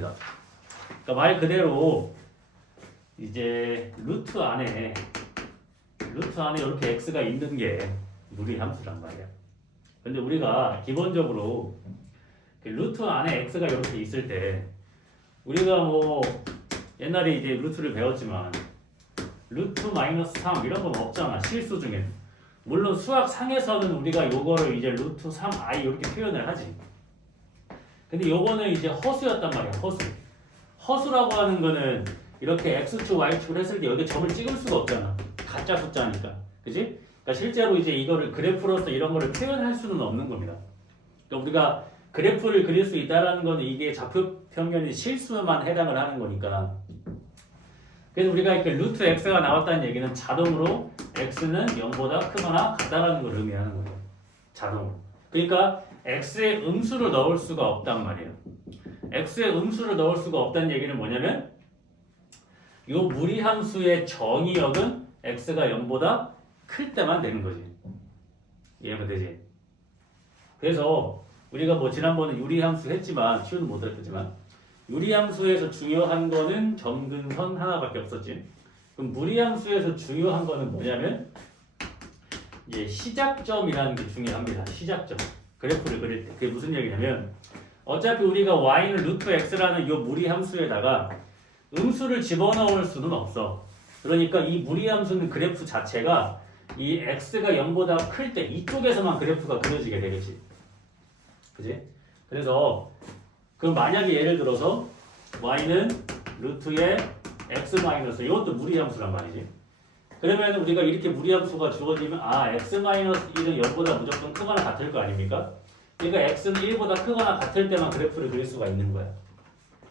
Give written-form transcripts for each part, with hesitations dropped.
겁니다. 그러니까 말 그대로 이제 루트 안에 이렇게 x가 있는 게 무리함수란 말이야. 근데 우리가 기본적으로 루트 안에 x가 이렇게 있을 때 우리가 뭐 옛날에 이제 루트를 배웠지만 루트 마이너스 3 이런 건 없잖아. 실수 중에. 물론 수학상에서는 우리가 요거를 이제 루트 3i 이렇게 표현을 하지. 근데 요거는 이제 허수였단 말이야. 허수라고 하는 거는 이렇게 x축, y축을 했을 때 여기 점을 찍을 수가 없잖아. 가짜 숫자니까. 그지? 그러니까 실제로 이제 이거를 그래프로서 이런 거를 표현할 수는 없는 겁니다. 그러니까 우리가 그래프를 그릴 수 있다라는 건 이게 좌표 평면이 실수만 해당을 하는 거니까. 그래서 우리가 이렇게 루트 x가 나왔다는 얘기는 자동으로 x는 0보다 크거나 같다라는 걸 의미하는 거예요. 자동으로. 그러니까 x의 음수를 넣을 수가 없단 말이에요. x의 음수를 넣을 수가 없다는 얘기는 뭐냐면 이 무리함수의 정의역은 x가 0보다 클 때만 되는 거지. 이해가 되지? 그래서 우리가 뭐 지난번에 유리함수 했지만 시우는 못 했지만 유리함수에서 중요한 거는 점근선 하나밖에 없었지. 그럼 무리함수에서 중요한 거는 뭐냐면 이제 시작점이라는 게 중요합니다. 시작점. 그래프를 그릴 때. 그게 무슨 얘기냐면 어차피 우리가 y는 루트 x라는 이 무리함수에다가 음수를 집어넣을 수는 없어. 그러니까 이 무리함수는 그래프 자체가 이 x가 0보다 클 때 이쪽에서만 그래프가 그려지게 되겠지. 그지? 그래서 그럼 만약에 예를 들어서 y는 루트의 x 마이너스 이것도 무리함수란 말이지. 그러면 우리가 이렇게 무리함수가 주어지면 x 마이너스 1은 0보다 무조건 크거나 같을 거 아닙니까? 그러니까 x는 1보다 크거나 같을 때만 그래프를 그릴 수가 있는 거야.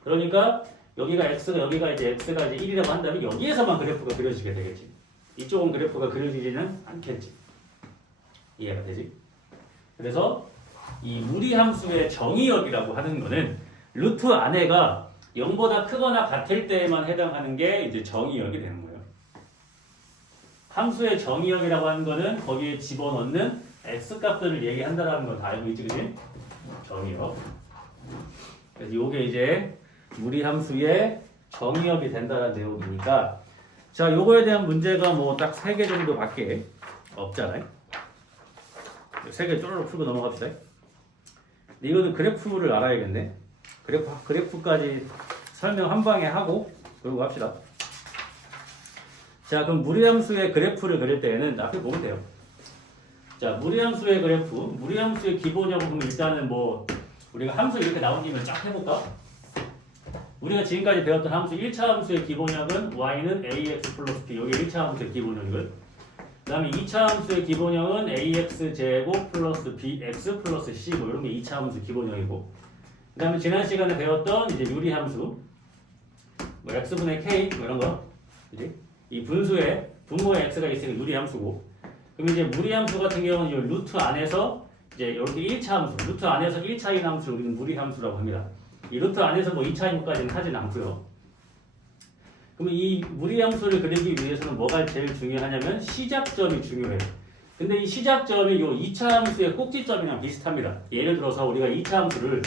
그러니까 여기가 이제 x가 이제 1이라고 한다면 여기에서만 그래프가 그려지게 되겠지. 이쪽은 그래프가 그려지지는 않겠지. 이해가 되지? 그래서 이 무리함수의 정의역이라고 하는 거는 루트 안에가 0보다 크거나 같을 때에만 해당하는 게 이제 정의역이 되는 거예요. 함수의 정의역이라고 하는 거는 거기에 집어넣는 x값들을 얘기한다라는 거 다 알고 있지, 그치? 정의역. 그래서 이게 이제 무리함수의 정의역이 된다는 내용이니까 자, 요거에 대한 문제가 뭐 딱 3개 정도밖에 없잖아요. 3개 쪼르륵 풀고 넘어갑시다. 근데 이거는 그래프를 알아야겠네. 그래프까지 설명 한 방에 하고 그러고 합시다. 자, 그럼 무리함수의 그래프를 그릴 때에는 앞에 보면 돼요. 자, 무리함수의 그래프, 무리함수의 기본역은 일단은 뭐 우리가 함수 이렇게 나온 김에 쫙 해볼까? 우리가 지금까지 배웠던 함수 1차 함수의 기본역은 y는 ax 플러스 b 여기 1차 함수의 기본역이고요. 그 다음에 2차 함수의 기본역은 ax 제곱 플러스 bx 플러스 c고 이런 게 2차 함수 기본역이고 그 다음에 지난 시간에 배웠던 이제 유리함수 뭐 x분의 k 뭐 이런 거 그지? 이 분수에 분모에 x가 있으니까 유리함수고 그럼 이제 무리함수 같은 경우는 이 루트 안에서 이제 이렇게 1차 함수 루트 안에서 1차인 함수를 우리는 무리함수라고 합니다. 이 루트 안에서 뭐 2차인까지는 하진 않고요. 그러면 이 무리함수를 그리기 위해서는 뭐가 제일 중요하냐면 시작점이 중요해요. 근데 이 시작점이 이 2차 함수의 꼭지점이랑 비슷합니다. 예를 들어서 우리가 2차 함수를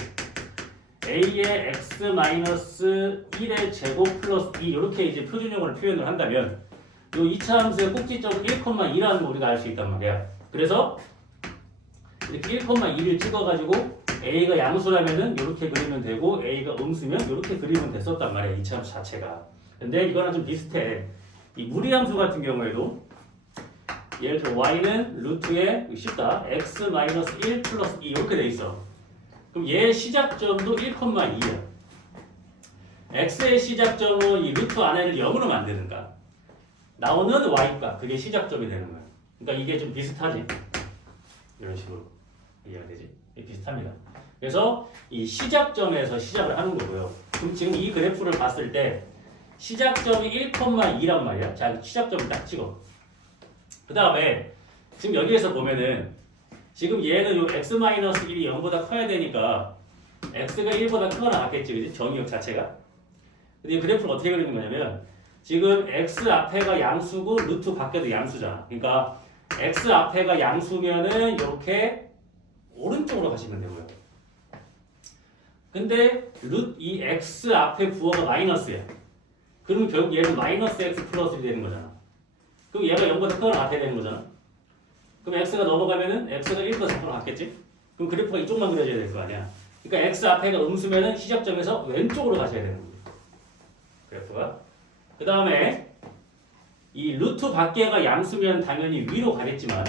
a의 x-1의 제곱 플러스 2 이렇게 이제 표준형으로 표현을 한다면 이 2차 함수의 꼭지점은 1,2라는 거 우리가 알 수 있단 말이야. 그래서 이렇게 1,2를 찍어가지고 a가 양수라면은 이렇게 그리면 되고 a가 음수면 이렇게 그리면 됐었단 말이야. 2차 함수 자체가. 근데 이거랑 좀 비슷해. 이 무리함수 같은 경우에도 예를 들어 y는 루트에 쉽다. x-1 플러스 2 이렇게 돼 있어. 그럼 얘의 시작점도 1,2야. x의 시작점은 이 루트 안에를 0으로 만드는가. 나오는 y값 그게 시작점이 되는 거야. 그러니까 이게 좀 비슷하지. 이런 식으로 이해가 되지? 비슷합니다. 그래서 이 시작점에서 시작을 하는 거고요. 그럼 지금 이 그래프를 봤을 때 시작점이 1,2란 말이야. 자, 시작점을 딱 찍어. 그 다음에 지금 여기에서 보면은 지금 얘는 요 x-1이 0보다 커야 되니까 x가 1보다 크거나 같겠지, 그지? 정의역 자체가. 근데 이 그래프를 어떻게 그리는 거냐면 지금 x 앞에가 양수고 루트 밖에도 양수잖아. 그러니까 x 앞에가 양수면은 이렇게 오른쪽으로 가시면 되고요. 근데 이 x 앞에 부호가 마이너스야. 그럼 결국 얘는 마이너스 x 플러스 1이 되는 거잖아. 그럼 얘가 0보다 크거나 같아야 되는 거잖아. 그럼 x가 넘어가면은 x가 1보다 작거나 같겠지? 그럼 그래프가 이쪽만 그려져야 될 거 아니야. 그러니까 x 앞에가 음수면은 시작점에서 왼쪽으로 가셔야 되는 거야. 그래프가. 그 다음에 이 루트 밖에가 양수면 당연히 위로 가겠지만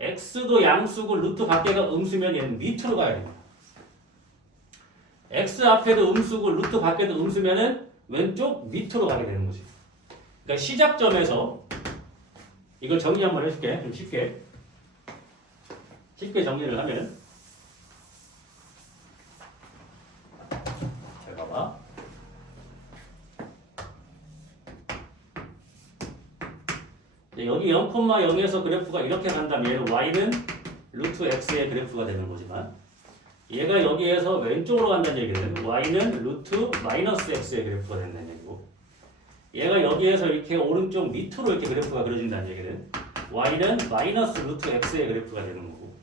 x도 양수고 루트 밖에가 음수면 얘는 밑으로 가야 됩니다. x 앞에도 음수고 루트 밖에도 음수면은 왼쪽 밑으로 가게 되는 거지. 그러니까 시작점에서 이걸 정리 한번 해줄게. 좀 쉽게 정리를 하면 잘 봐봐. 여기 0,0에서 그래프가 이렇게 간다면 y는 루트 x의 그래프가 되는 거지만 얘가 여기에서 왼쪽으로 간다는 얘기는 y는 루트 마이너스 x의 그래프가 된다는 얘기고 얘가 여기에서 이렇게 오른쪽 밑으로 이렇게 그래프가 그려진다는 얘기는 y는 마이너스 루트 x의 그래프가 되는 거고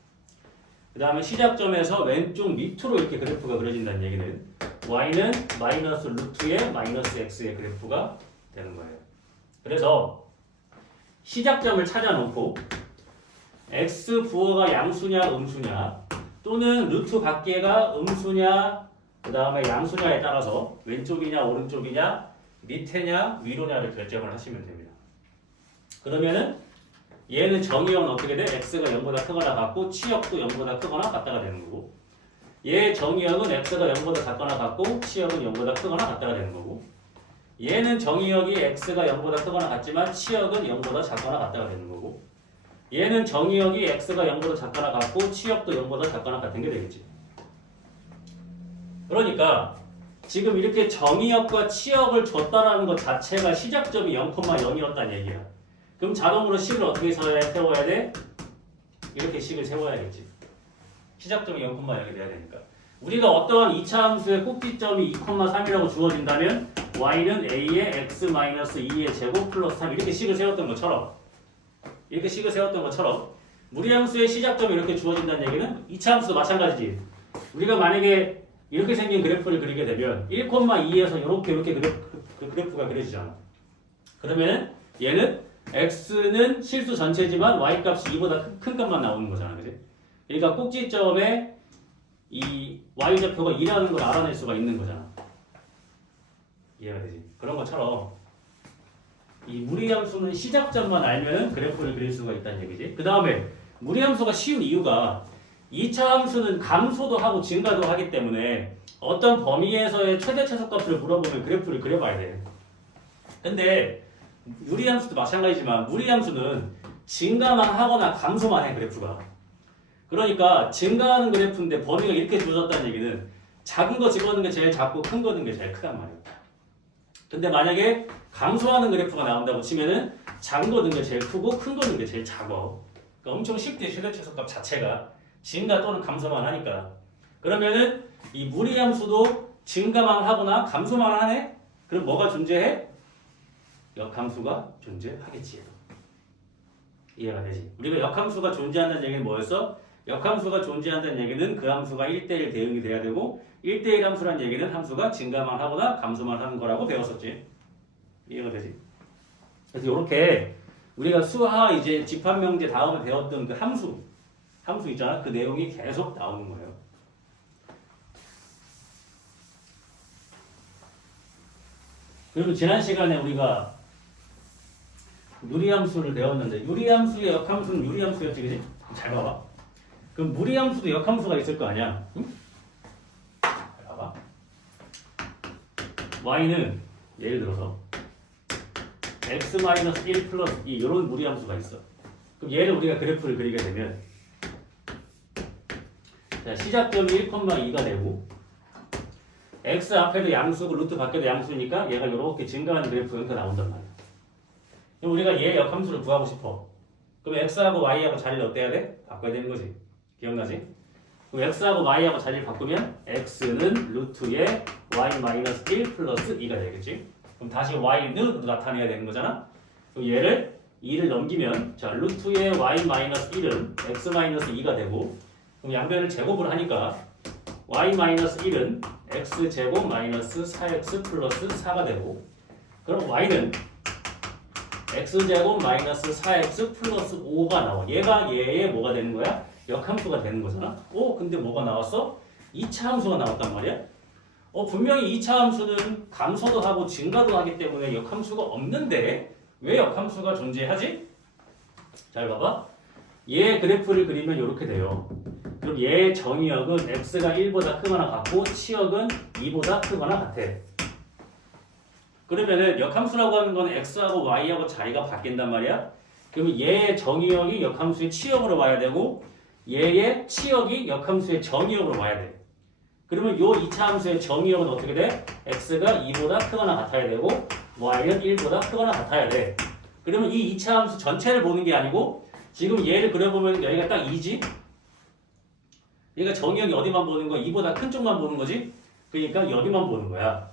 그 다음에 시작점에서 왼쪽 밑으로 이렇게 그래프가 그려진다는 얘기는 y는 마이너스 루트의 마이너스 x의 그래프가 되는 거예요. 그래서 시작점을 찾아놓고 x 부호가 양수냐 음수냐 또는 루트 밖에가 음수냐 그 다음에 양수냐에 따라서 왼쪽이냐 오른쪽이냐 밑에냐 위로냐를 결정을 하시면 됩니다. 그러면은 얘는 정의역은 어떻게 돼? x가 0보다 크거나 같고 치역도 0보다 크거나 같다가 되는 거고 얘 정의역은 x가 0보다 같거나 같고 치역은 0보다 크거나 같다가 되는 거고 얘는 정의역이 x가 0보다 크거나 같지만 치역은 0보다 작거나 같다가 되는 거고 얘는 정의역이 x가 0보다 작거나 같고 치역도 0보다 작거나 같은 게 되겠지. 그러니까 지금 이렇게 정의역과 치역을 줬다라는 것 자체가 시작점이 0,0이었다는 얘기야. 그럼 자동으로 식을 어떻게 세워야 돼? 이렇게 식을 세워야겠지. 시작점이 0,0이 돼야 되니까. 우리가 어떠한 2차 함수의 꼭지점이 2,3이라고 주어진다면 y는 a의 x-2의 제곱 플러스 3 이렇게 식을 세웠던 것처럼 무리함수의 시작점이 이렇게 주어진다는 얘기는 2차 함수도 마찬가지지. 우리가 만약에 이렇게 생긴 그래프를 그리게 되면 1,2에서 이렇게 그래프가 그려지잖아. 그러면 얘는 x는 실수 전체지만 y값이 2보다 큰 값만 나오는 거잖아. 그지? 그러니까 꼭지점에 이 y좌표가 2라는 걸 알아낼 수가 있는 거잖아. 이해가 되지? 그런 것처럼 이 무리함수는 시작점만 알면 그래프를 그릴 수가 있다는 얘기지. 그 다음에 무리함수가 쉬운 이유가 2차 함수는 감소도 하고 증가도 하기 때문에 어떤 범위에서의 최대 최소값을 물어보면 그래프를 그려봐야 돼. 근데 무리함수도 마찬가지지만 무리함수는 증가만 하거나 감소만 해 그래프가. 그러니까 증가하는 그래프인데 범위가 이렇게 주어졌다는 얘기는 작은 거 집어넣는 게 제일 작고 큰 거 넣는 게 제일 크단 말이야. 근데 만약에 감소하는 그래프가 나온다고 치면은 작은 거 넣는 게 제일 크고 큰 거 넣는 게 제일 작아. 그러니까 엄청 쉽게 최대 최소값 자체가 증가 또는 감소만 하니까. 그러면은 이 무리함수도 증가만 하거나 감소만 하네? 그럼 뭐가 존재해? 역함수가 존재하겠지. 이해가 되지? 우리가 역함수가 존재한다는 얘기는 뭐였어? 역함수가 존재한다는 얘기는 그 함수가 1대1 대응이 돼야 되고 1대1 함수란 얘기는 함수가 증가만 하거나 감소만 하는 거라고 배웠었지. 이해가 되지? 그래서 이렇게 우리가 수하 이제 집합명제 다음에 배웠던 그 함수 있잖아. 그 내용이 계속 나오는 거예요. 그리고 지난 시간에 우리가 유리함수를 배웠는데 유리함수의 역함수는 유리함수였지, 그지? 잘 봐봐. 그럼 무리함수도 역함수가 있을 거 아니야? 응? 잘 봐봐. y는 예를 들어서 x-1 플러스 2 이런 무리함수가 있어. 그럼 얘를 우리가 그래프를 그리게 되면 자, 시작점이 1,2가 되고 x 앞에도 양수고 루트 밖에도 양수니까 얘가 이렇게 증가하는 그래프가 나온단 말이야. 그럼 우리가 얘 역함수를 구하고 싶어. 그럼 x하고 y하고 자리를 어때야 돼? 바꿔야 되는 거지. 기억나지? 그럼 x하고 y하고 자리를 바꾸면 x는 루트의 y-1 플러스 2가 되겠지. 그럼 다시 y는으로 나타내야 되는 거잖아. 그럼 얘를 2를 넘기면 자 루트의 y-1은 x-2가 되고 그럼 양변을 제곱을 하니까 y-1은 x제곱 마이너스 4x 플러스 4가 되고 그럼 y는 x제곱 마이너스 4x 플러스 5가 나와. 얘가 얘의 뭐가 되는 거야? 역함수가 되는 거잖아. 근데 뭐가 나왔어? 2차 함수가 나왔단 말이야. 분명히 2차 함수는 감소도 하고 증가도 하기 때문에 역함수가 없는데 왜 역함수가 존재하지? 잘 봐봐. 얘 그래프를 그리면 이렇게 돼요. 그럼 얘의 정의역은 x가 1보다 크거나 같고 치역은 2보다 크거나 같아. 그러면은 역함수라고 하는 건 x하고 y하고 자리가 바뀐단 말이야. 그러면 얘의 정의역이 역함수의 치역으로 와야 되고 얘의 치역이 역함수의 정의역으로 와야 돼. 그러면 요 2차 함수의 정의역은 어떻게 돼? x가 2보다 크거나 같아야 되고 y는 1보다 크거나 같아야 돼. 그러면 이 2차 함수 전체를 보는 게 아니고 지금 얘를 그려보면 여기가 딱 2지? 얘가 정의역이 어디만 보는 거야? 2보다 큰 쪽만 보는 거지? 그러니까 여기만 보는 거야.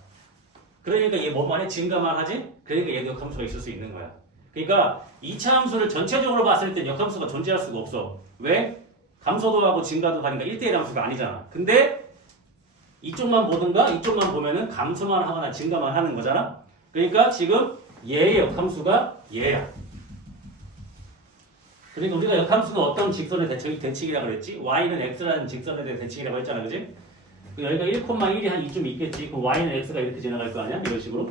그러니까 얘 뭐만 해? 증가만 하지? 그러니까 얘도 역함수가 있을 수 있는 거야. 그러니까 2차 함수를 전체적으로 봤을 때 역함수가 존재할 수가 없어. 왜? 감소도 하고 증가도 하니까 1대1 함수가 아니잖아. 근데 이쪽만 보든가 이쪽만 보면은 감소만 하거나 증가만 하는 거잖아. 그러니까 지금 얘의 역함수가 얘야. 그러니까 우리가 역함수는 어떤 직선의 대칭이라고 그랬지? y는 x라는 직선에 대한 대칭이라고 했잖아. 그지? 여기가 1,1이 한 이쯤 있겠지. 그럼 y는 x가 이렇게 지나갈 거 아니야? 이런 식으로.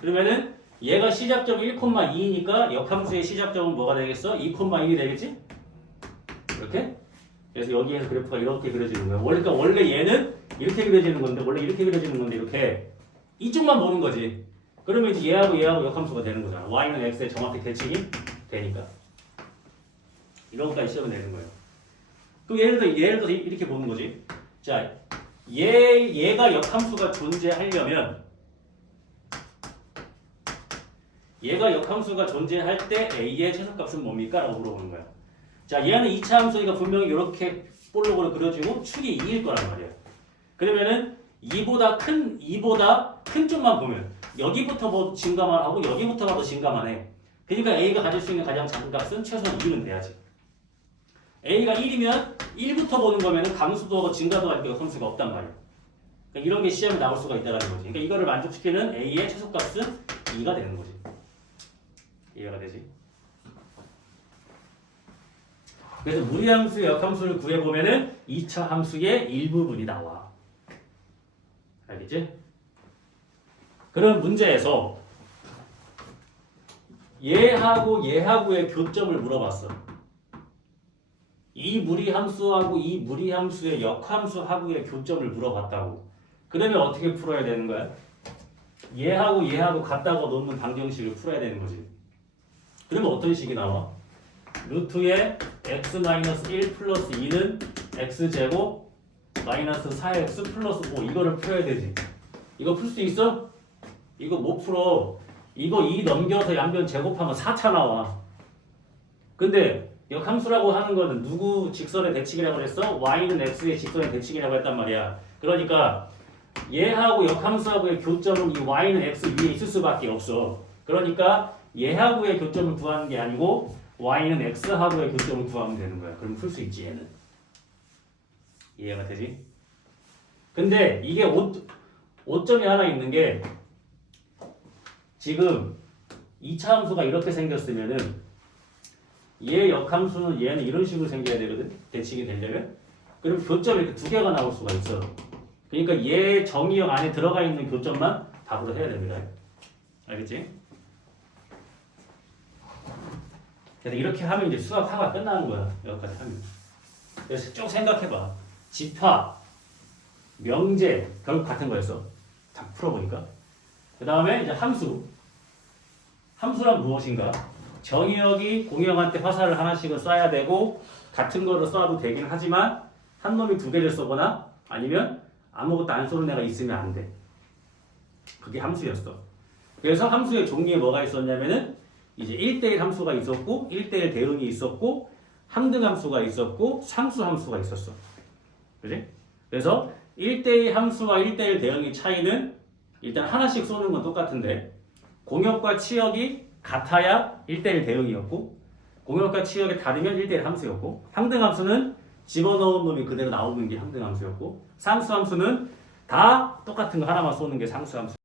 그러면은 얘가 시작점 1,2니까 역함수의 시작점은 뭐가 되겠어? 2,1이 되겠지? 이렇게? 그래서 여기에서 그래프가 이렇게 그려지는 거야. 그러니까 원래 얘는 이렇게 그려지는 건데 원래 이렇게 그려지는 건데 이렇게 이쪽만 보는 거지. 그러면 이제 얘하고 역함수가 되는 거잖아. y는 x에 정확히 대칭이 되니까. 이런 것까지 시험을 내는 거예요. 그럼 예를 들어 이렇게 보는 거지. 자, 얘가 역함수가 존재하려면 얘가 역함수가 존재할 때 a의 최소값은 뭡니까? 라고 물어보는 거야. 자, 얘는 2차 함수니까 분명히 이렇게 볼록으로 그려지고 축이 2일 거란 말이야. 그러면은 2보다 큰 쪽만 보면 여기부터 뭐 증가만 하고 여기부터 봐도 증가만 해. 그러니까 a가 가질 수 있는 가장 작은 값은 최소한 2는 돼야지. a가 1이면 1부터 보는 거면은 감소도 하고 증가도 하니까 역함수가 없단 말이야. 그러니까 이런 게 시험에 나올 수가 있다는 거지. 그러니까 이거를 만족시키는 a의 최소값은 2가 되는 거지. 이해가 되지? 그래서 무리함수의 역함수를 구해보면은 2차 함수의 일부분이 나와. 알겠지? 그런 문제에서 얘하고의 교점을 물어봤어. 이 무리함수하고 이 무리함수의 역함수하고의 교점을 물어봤다고. 그러면 어떻게 풀어야 되는 거야? 얘하고 같다고 놓는 방정식을 풀어야 되는 거지. 그러면 어떤 식이 나와? 루트의 x-1 플러스 2는 x제곱 마이너스 4x 플러스 5 이거를 풀어야 되지. 이거 풀 수 있어? 이거 못 풀어. 이거 2 넘겨서 양변 제곱하면 4차 나와. 근데 역함수라고 하는 거는 누구 직선의 대칭이라고 그랬어? y는 x의 직선의 대칭이라고 했단 말이야. 그러니까 얘하고 역함수하고의 교점은 이 y는 x 위에 있을 수밖에 없어. 그러니까 얘하고의 교점을 구하는 게 아니고 y는 x하고의 교점을 구하면 되는 거야. 그럼 풀 수 있지 얘는. 이해가 되지? 근데 이게 오점이 하나 있는 게 지금 2차 함수가 이렇게 생겼으면은 얘 역함수는 얘는 이런 식으로 생겨야 되거든. 대칭이 되려면. 그럼 교점이 이렇게 두 개가 나올 수가 있어. 그러니까 얘 정의역 안에 들어가 있는 교점만 답으로 해야 됩니다. 알겠지? 그래서 이렇게 하면 이제 수학화가 끝나는 거야. 여기까지 하면. 그래서 쭉 생각해봐. 집화, 명제 결국 같은 거였어. 다 풀어보니까. 그 다음에 이제 함수. 함수란 무엇인가? 정의역이 공역한테 화살을 하나씩은 쏴야 되고 같은 거를 쏴도 되긴 하지만 한 놈이 두 개를 쏘거나 아니면 아무것도 안 쏘는 애가 있으면 안 돼. 그게 함수였어. 그래서 함수의 종류에 뭐가 있었냐면은 이제 1대1 함수가 있었고 1대1 대응이 있었고 항등 함수가 있었고 상수 함수가 있었어. 그지? 그래서 1대1 함수와 1대1 대응의 차이는 일단 하나씩 쏘는 건 똑같은데 공역과 치역이 같아야 1대1 대응이었고 공역과 치역이 다르면 1대1 함수였고 항등 함수는 집어넣은 놈이 그대로 나오는 게 항등함수였고 상수함수는 다 똑같은 거 하나만 쏘는 게 상수함수.